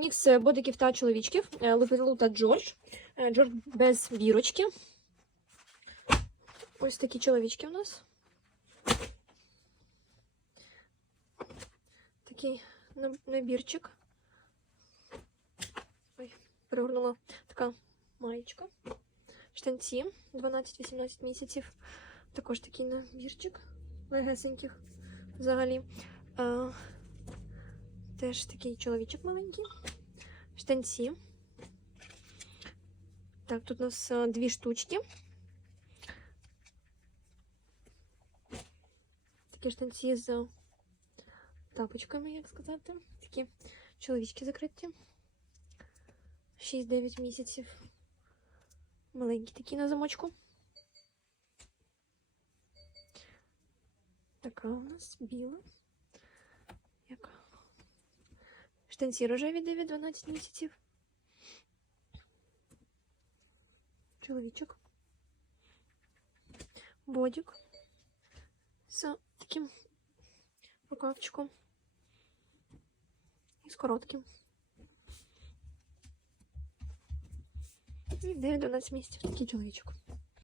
мікс бодиків та чоловічків. Е, та Джордж. Е, Джордж без бірочки. Ось такі чоловічки у нас. Такий набірчик. Ой, перегорнула така маєчка. Штанці 12-18 місяців. Також такий набірчик легесеньких взагалі. Теж такий чоловічок маленький. Штанці. Так, тут у нас дві штучки. Такі штанці з тапочками, як сказати. Такі чоловічки закриті. 6-9 місяців. Маленькі такі на замочку. Така у нас біла. Яка? Штанці рожеві 9-12 місяців. Чоловічок. Бодік. З таким рукавчиком. І з коротким. І 9-12 місяців такий чоловічок.